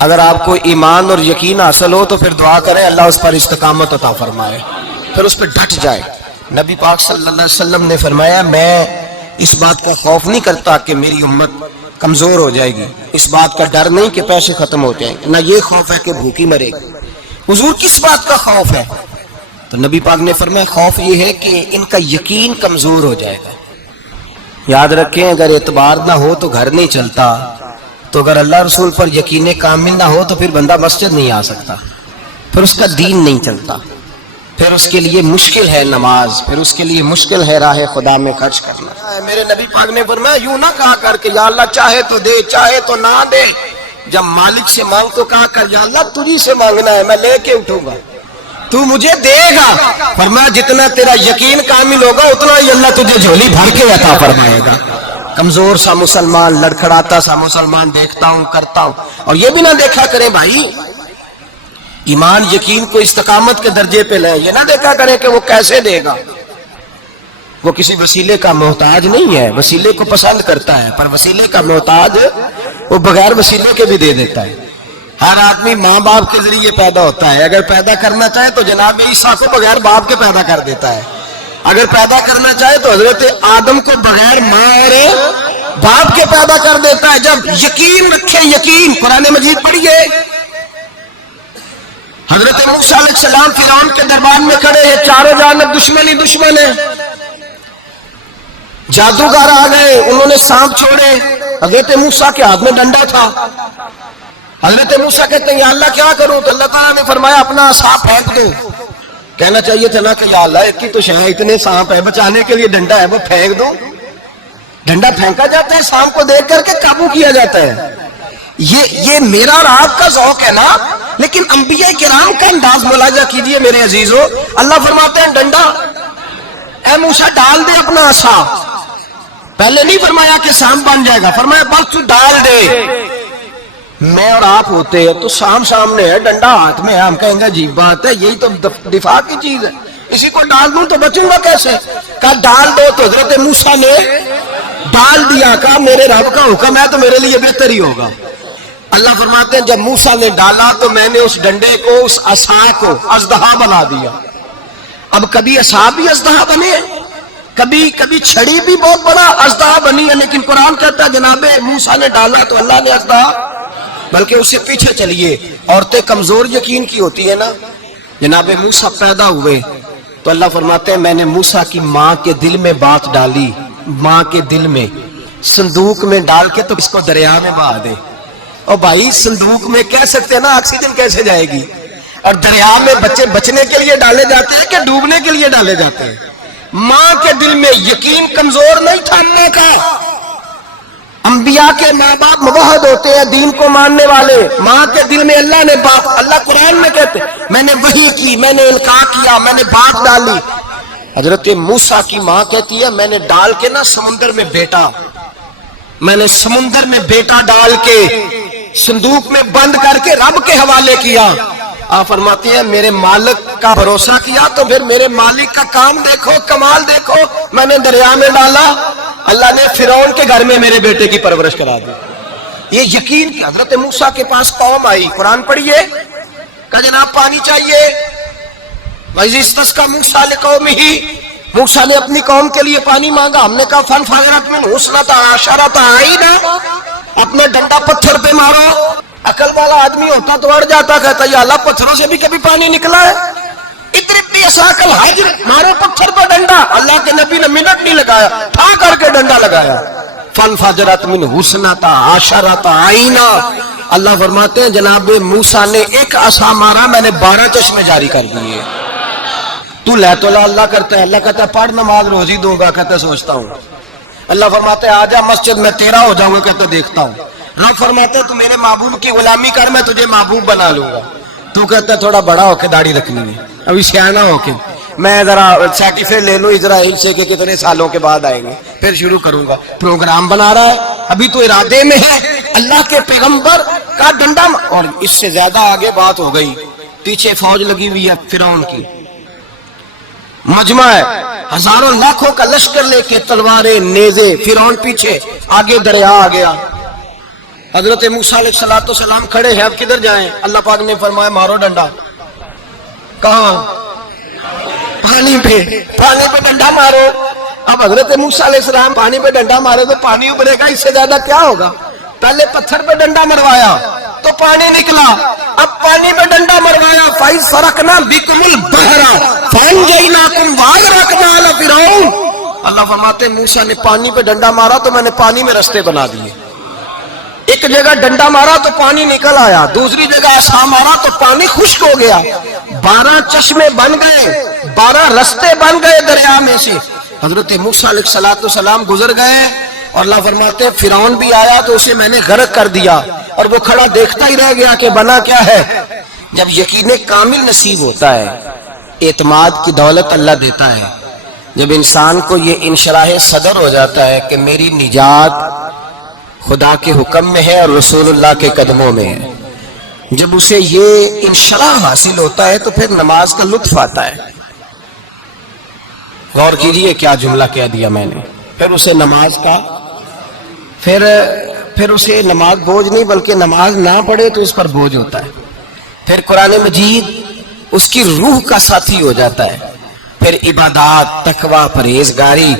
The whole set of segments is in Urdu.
اگر آپ کو ایمان اور یقین حاصل ہو تو پھر دعا کریں اللہ اس پر استقامت عطا فرمائے، پھر اس پہ ڈٹ جائے۔ نبی پاک صلی اللہ علیہ وسلم نے فرمایا میں اس بات کا خوف نہیں کرتا کہ میری امت کمزور ہو جائے گی، اس بات کا ڈر نہیں کہ پیسے ختم ہو جائیں گے، نہ یہ خوف ہے کہ بھوکی مرے گی۔ حضور کس بات کا خوف ہے؟ تو نبی پاک نے فرمایا خوف یہ ہے کہ ان کا یقین کمزور ہو جائے گا۔ یاد رکھیں اگر اعتبار نہ ہو تو گھر نہیں چلتا، تو اگر اللہ رسول پر یقین کامل نہ ہو تو پھر بندہ مسجد نہیں آ سکتا، پھر اس کا دین نہیں چلتا، پھر اس کے لیے مشکل ہے نماز، پھر اس کے لیے مشکل ہے راہ خدا میں خرچ کرنا۔ میرے نبی پاک نے فرمایا یوں نہ کہا کر کہ یا اللہ چاہے تو دے چاہے تو نہ دے، جب مالک سے مانگ تو کہا کر یا اللہ تجھی سے مانگنا ہے، میں لے کے اٹھوں گا، تو مجھے دے گا۔ فرمایا جتنا تیرا یقین کامل ہوگا اتنا ہی اللہ تجھے جھولی بھر کے عطا فرمائے گا۔ کمزور سا مسلمان، لڑکھڑاتا سا مسلمان دیکھتا ہوں کرتا ہوں، اور یہ بھی نہ دیکھا کریں بھائی ایمان یقین کو استقامت کے درجے پہ لیں، یہ نہ دیکھا کریں کہ وہ کیسے دے گا، وہ کسی وسیلے کا محتاج نہیں ہے، وسیلے کو پسند کرتا ہے، پر وسیلے کا محتاج وہ بغیر وسیلے کے بھی دے دیتا ہے۔ ہر آدمی ماں باپ کے ذریعے پیدا ہوتا ہے، اگر پیدا کرنا چاہے تو جناب عیسیٰ کو بغیر باپ کے پیدا کر دیتا ہے، اگر پیدا کرنا چاہے تو حضرت آدم کو بغیر ماں اور باپ کے پیدا کر دیتا ہے۔ جب یقین رکھے، یقین قرآن مجید پڑھیے، حضرت موسیٰ علیہ السلام فرعون کے دربان میں کھڑے ہیں، چاروں جانب دشمن ہی دشمن ہے، جادوگر آ گئے، انہوں نے سانپ چھوڑے، حضرت موسیٰ کے ہاتھ میں ڈنڈا تھا، حضرت موسیٰ کہتے ہیں یا اللہ کیا کروں؟ تو اللہ تعالیٰ نے فرمایا اپنا عصا پھینک دو۔ کہنا چاہیے تھا نا کہ یا اللہ ایک ہی تو شے اتنے سانپ ہے، بچانے کے لیے ڈنڈا ہے وہ پھینک دو۔ ڈنڈا پھینکا جاتا ہے، سانپ کو دیکھ کر کے قابو کیا جاتا ہے۔ یہ میرا اور آپ کا ذوق ہے نا، لیکن انبیاء کرام کا انداز ملاحظہ کیجئے میرے عزیزو۔ اللہ فرماتے ہیں ڈنڈا اے موسیٰ ڈال دے اپنا عصا، پہلے نہیں فرمایا کہ سانپ بن جائے گا، فرمایا بس تو ڈال دے۔ میں اور آپ ہوتے ہیں تو سامنے ہے، ڈنڈا ہاتھ میں ہے، ہم کہیں گے عجیب بات ہے، یہی تو دفاع کی چیز ہے، اسی کو ڈال دوں تو بچوں گا کیسے؟ کہا ڈال دو، تو حضرت موسیٰ نے ڈال دیا، کہا میرے رب کا حکم ہے تو میرے لیے بہتر ہی ہوگا۔ اللہ فرماتے ہیں جب موسیٰ نے ڈالا تو میں نے اس ڈنڈے کو، اس عصا کو اژدہا بنا دیا۔ اب کبھی عصا بھی اژدہا بنے، کبھی چھڑی بھی بہت بڑا اژدہا بنی ہے، لیکن قرآن کہتا ہے جناب موسیٰ نے ڈالا تو اللہ نے اژدہا، بلکہ اس سے پیچھے چلیے، عورتیں کمزور یقین کی ہوتی ہے نا، جناب موسیٰ پیدا ہوئے تو اللہ فرماتے ہیں میں نے موسیٰ کی ماں کے دل میں بات ڈالی، ماں کے دل میں صندوق میں ڈال کے تو اس کو دریا میں بہا دے۔ اور بھائی صندوق میں کہہ سکتے ہیں نا آکسیجن کیسے جائے گی، اور دریا میں بچے بچنے کے لیے ڈالے جاتے ہیں کہ ڈوبنے کے لیے ڈالے جاتے ہیں؟ ماں کے دل میں یقین کمزور نہیں تھا اماں کا۔ انبیاء کے ماں باپ موحد ہوتے ہیں، دین کو ماننے والے، ماں کے دل میں اللہ نے بات، اللہ قرآن میں کہتے میں نے وحی کی، میں نے القاء کیا، میں نے بات ڈالی۔ حضرت موسیٰ کی ماں کہتی ہے میں نے ڈال کے نا سمندر میں بیٹا، میں نے سمندر میں بیٹا ڈال کے صندوق میں بند کر کے رب کے حوالے کیا۔ آپ فرماتی ہیں میرے مالک کا بھروسہ کیا تو پھر میرے مالک کا کام دیکھو، کمال دیکھو، میں نے دریا میں ڈالا، اللہ نے فرعون کے گھر میں میرے بیٹے کی پرورش کرا دی۔ یہ یقین کہ حضرت موسیٰ کے پاس قوم آئی، قرآن پڑھیے، کہا جناب پانی چاہیے، وَإِذِ اسْتَسْقَىٰ مُوسَىٰ لِقَوْمِهِ، موسیٰ نے اپنی قوم کے لیے پانی مانگا، ہم نے کہا فَانْفَجَرَتْ مِنْهُ اثْنَتَا عَشَرَةَ عَيْنًا، اپنا ڈنڈا پتھر پہ مارو۔ عقل والا آدمی ہوتا تو اڑ جاتا، کہتا یا اللہ پتھروں سے بھی کبھی پانی نکلا ہے؟ اضرب بعصاک الحجر، مارو پتھر پر ڈنڈا۔ اللہ کے نبی نے منٹ نہیں لگایا، ٹھا کر کے ڈنڈا لگایا۔ فَانْفَجَرَتْ مِنْهُ اثْنَتَا عَشَرَةَ عَيْنًا، اللہ فرماتے ہیں جناب موسیٰ نے ایک عصا مارا، میں نے 12 چشمے جاری کر دیے۔ تو لے تو اللہ کرتا ہے، اللہ کہتا ہے پڑھ نماز روزی دوں گا، کہتا ہے سوچتا ہوں۔ اللہ فرماتے ہیں آجا مسجد میں تیرا ہو جاؤں گا، کہتا دیکھتا ہوں۔ رب فرماتے ہیں تو میرے محبوب کی غلامی کر، میں تجھے محبوب بنا لوں گا۔ تو کہتا ہے تھوڑا بڑا ہو کے داڑھی رکھنی ہے، ابھی سیانہ ہو کے میں ذرا سرٹیفکیٹ لے لوں اسرائیل سے کہ کتنے سالوں کے بعد آئیں گے، پھر شروع کروں گا۔ پروگرام بنا رہا ہے، ابھی تو ارادے میں ہے۔ اللہ کے پیغمبر کا ڈنڈا، اور اس سے زیادہ آگے بات ہو گئی، پیچھے فوج لگی ہوئی ہے فرعون کی، مجمع ہے، ہزاروں لاکھوں کا لشکر لے کے، تلواریں نیزے، فرعون پیچھے، آگے دریا آ گیا۔ حضرت موسیٰ علیہ السلام کھڑے ہیں، اب کدھر جائیں؟ اللہ پاک نے فرمایا مارو ڈنڈا۔ کہاں؟ پانی پہ ڈنڈا مارو۔ اب حضرت موسیٰ علیہ السلام پانی پہ ڈنڈا مارے تو پانی ابھرے گا، اس سے زیادہ کیا ہوگا؟ پہلے پتھر پہ ڈنڈا مروایا تو پانی نکلا، اب پانی پہ ڈنڈا مروایا فَإِذْ فَرَقْنَا بِكُمُ الْبَحْرَ فَأَنْجَيْنَاكُمْ وَأَغْرَقْنَا آلَ فِرْعَوْنَ۔ اللہ فرماتے ہیں موسیٰ نے پانی پہ ڈنڈا مارا تو میں نے پانی میں رستے بنا دیے۔ ایک جگہ ڈنڈا مارا تو پانی نکل آیا، دوسری جگہ عصا مارا تو پانی خشک ہو گیا، 12 چشمے بن گئے، 12 رستے بن گئے دریا میں سے۔ حضرت موسیٰ علیہ السلام گزر گئے اور اللہ فرماتے ہیں فرعون بھی آیا تو اسے میں نے غرق کر دیا، اور وہ کھڑا دیکھتا ہی رہ گیا کہ بنا کیا ہے۔ جب یقین کامل نصیب ہوتا ہے، اعتماد کی دولت اللہ دیتا ہے، جب انسان کو یہ انشراح صدر ہو جاتا ہے کہ میری نجات خدا کے حکم میں ہے اور رسول اللہ کے قدموں میں ہے، جب اسے یہ انشراح حاصل ہوتا ہے تو پھر نماز کا لطف آتا ہے۔ غور کیجئے کیا جملہ کہہ دیا میں نے۔ پھر اسے نماز کا پھر اسے نماز بوجھ نہیں، بلکہ نماز نہ پڑھے تو اس پر بوجھ ہوتا ہے۔ پھر قرآن مجید اس کی روح کا ساتھی ہو جاتا ہے، پھر عبادات، تقوی، پرہیزگاری،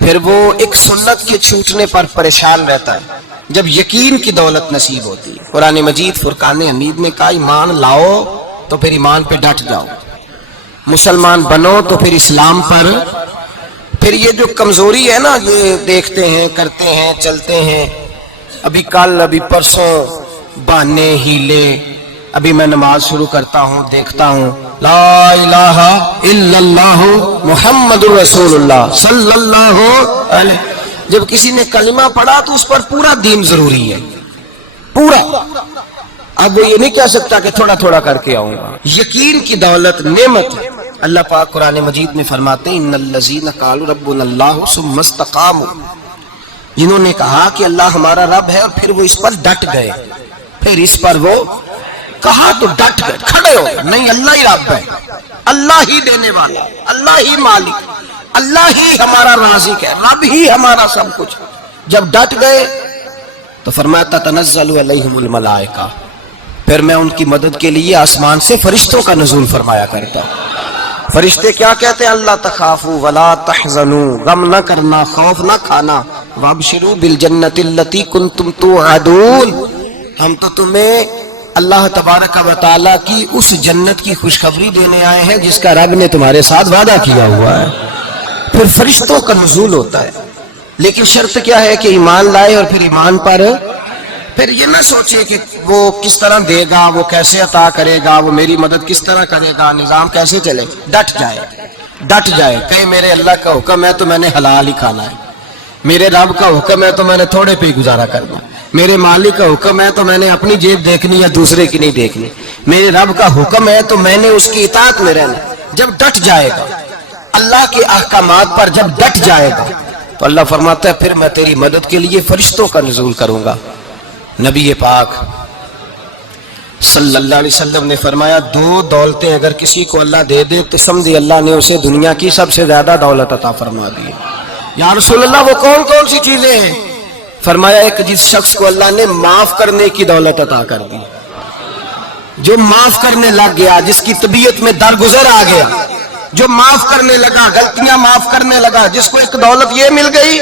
پھر وہ ایک سنت کے چھوٹنے پر پریشان رہتا ہے جب یقین کی دولت نصیب ہوتی ہے۔ قرآن مجید فرقان حمید میں کہا ایمان لاؤ تو پھر ایمان پہ ڈٹ جاؤ، مسلمان بنو تو پھر اسلام پر۔ پھر یہ جو کمزوری ہے نا، یہ دیکھتے ہیں، کرتے ہیں، چلتے ہیں، ابھی کل ابھی پرسوں، بہانے، ہیلے، ابھی میں نماز شروع کرتا ہوں، دیکھتا ہوں لا الہ الا اللہ محمد رسول اللہ صلی اللہ علیہ۔ جب کسی نے کلمہ پڑھا تو اس پر پورا دین ضروری ہے، پورا۔ اب وہ یہ نہیں کہہ سکتا کہ تھوڑا تھوڑا کر کے آؤں گا۔ یقین کی دولت نعمت ہے۔ اللہ پاک قرآن مجید میں فرماتے ہیں ان الذین قالوا ربنا اللہ ثم استقاموا، جنہوں نے کہا کہ اللہ ہمارا رب ہے اور پھر وہ اس پر ڈٹ گئے، پھر اس پر وہ کہا تو ڈٹ گئے، کھڑے ہو گئے، نہیں اللہ ہی رب ہے، اللہ ہی دینے والا، اللہ ہی مالک، اللہ ہی ہمارا رازق ہے، رب ہی ہمارا سب کچھ۔ جب ڈٹ گئے تو فرمایا تتنزل علیہم الملائکہ، پھر میں ان کی مدد کے لیے آسمان سے فرشتوں کا نزول فرمایا کرتا۔ فرشتے کیا کہتے ہیں؟ اللہ تخافوا ولا تحزنوا، غم نہ کرنا، خوف نہ کھانا، وابشروا بالجنۃ التی کنتم توعدون، ہم تو تمہیں اللہ تبارک و تعالیٰ کی اس جنت کی خوشخبری دینے آئے ہیں جس کا رب نے تمہارے ساتھ وعدہ کیا ہوا ہے۔ پھر فرشتوں کا نزول ہوتا ہے، لیکن شرط کیا ہے کہ ایمان لائے، اور پھر ایمان پر پھر یہ نہ سوچے کہ وہ کس طرح دے گا، وہ کیسے عطا کرے گا، وہ میری مدد کس طرح کرے گا، نظام کیسے چلے۔ ڈٹ جائے کہیں میرے اللہ کا حکم ہے تو میں نے حلال ہی کھانا ہے، میرے رب کا حکم ہے تو میں نے تھوڑے پہ ہی گزارا کرنا، میرے مالک کا حکم ہے تو میں نے اپنی جیب دیکھنی یا دوسرے کی نہیں دیکھنی، میرے رب کا حکم ہے تو میں نے اس کی اطاعت میں رہنا۔ جب ڈٹ جائے گا اللہ کے احکامات پر، جب ڈٹ جائے گا تو اللہ فرماتا ہے پھر میں تیری مدد کے لیے فرشتوں کا نزول کروں گا۔ نبی پاک صلی اللہ علیہ وسلم نے فرمایا 2 دولتیں اگر کسی کو اللہ دے دے تو سمجھے اللہ نے اسے دنیا کی سب سے زیادہ دولت عطا فرما دی۔ یا رسول اللہ وہ کون کون سی چیزیں ہیں؟ فرمایا ایک جس شخص کو اللہ نے معاف کرنے کی دولت عطا کر دی، جو معاف کرنے لگ گیا، جس کی طبیعت میں درگزر آ گیا، جو معاف کرنے لگا، غلطیاں معاف کرنے لگا، جس کو ایک دولت یہ مل گئی۔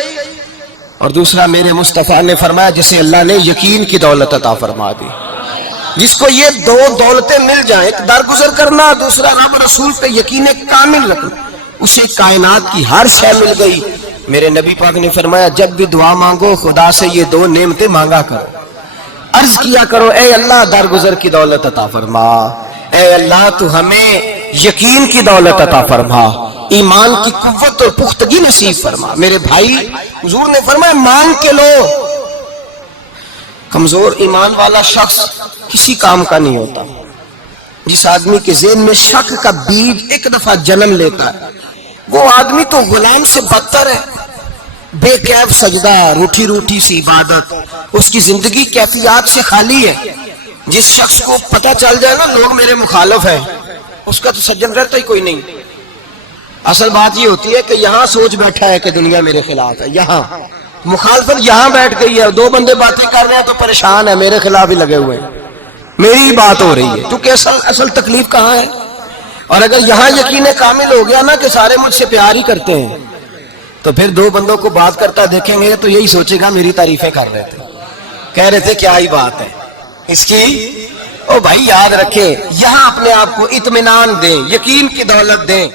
اور دوسرا میرے مصطفیٰ نے فرمایا جسے اللہ نے یقین کی دولت عطا فرما دی، جس کو یہ 2 دولتیں مل جائیں، ایک درگزر کرنا، دوسرا رب رسول پہ یقین کامل رکھنا، اسے کائنات کی ہر شے مل گئی۔ میرے نبی پاک نے فرمایا جب بھی دعا مانگو خدا سے یہ 2 نعمتیں مانگا کرو، عرض کیا کرو اے اللہ درگزر کی دولت عطا فرما، اے اللہ تو ہمیں یقین کی دولت عطا فرما، ایمان کی قوت اور پختگی نصیب فرما۔ میرے بھائی حضور نے فرمایا مانگ کے لو۔ کمزور ایمان والا شخص کسی کام کا نہیں ہوتا۔ جس آدمی کے ذہن میں شک کا بیج ایک دفعہ جنم لیتا ہے وہ آدمی تو غلام سے بدتر ہے۔ بے کیف سجدہ، روٹھی روٹھی سی عبادت، اس کی زندگی کیفیات سے خالی ہے۔ جس شخص کو پتہ چل جائے نا لوگ میرے مخالف ہیں، اس کا تو سجن رہتا ہی کوئی نہیں۔ اصل بات یہ ہوتی ہے کہ یہاں سوچ بیٹھا ہے کہ دنیا میرے خلاف ہے، یہاں مخالفت یہاں بیٹھ گئی ہے، دو بندے باتیں کر رہے ہیں تو پریشان ہے، میرے خلاف ہی لگے ہوئے ہیں، میری ہی بات ہو رہی ہے، کیونکہ اصل تکلیف کہاں ہے؟ اور اگر یہاں یقین کامل ہو گیا نا کہ سارے مجھ سے پیار ہی کرتے ہیں، تو پھر دو بندوں کو بات کرتا دیکھیں گے تو یہی سوچے گا میری تعریفیں کر رہے تھے، کہہ رہے تھے کیا ہی بات ہے اس کی۔ او بھائی یاد رکھیں، یہاں اپنے آپ کو اطمینان دیں، یقین کی دولت دیں۔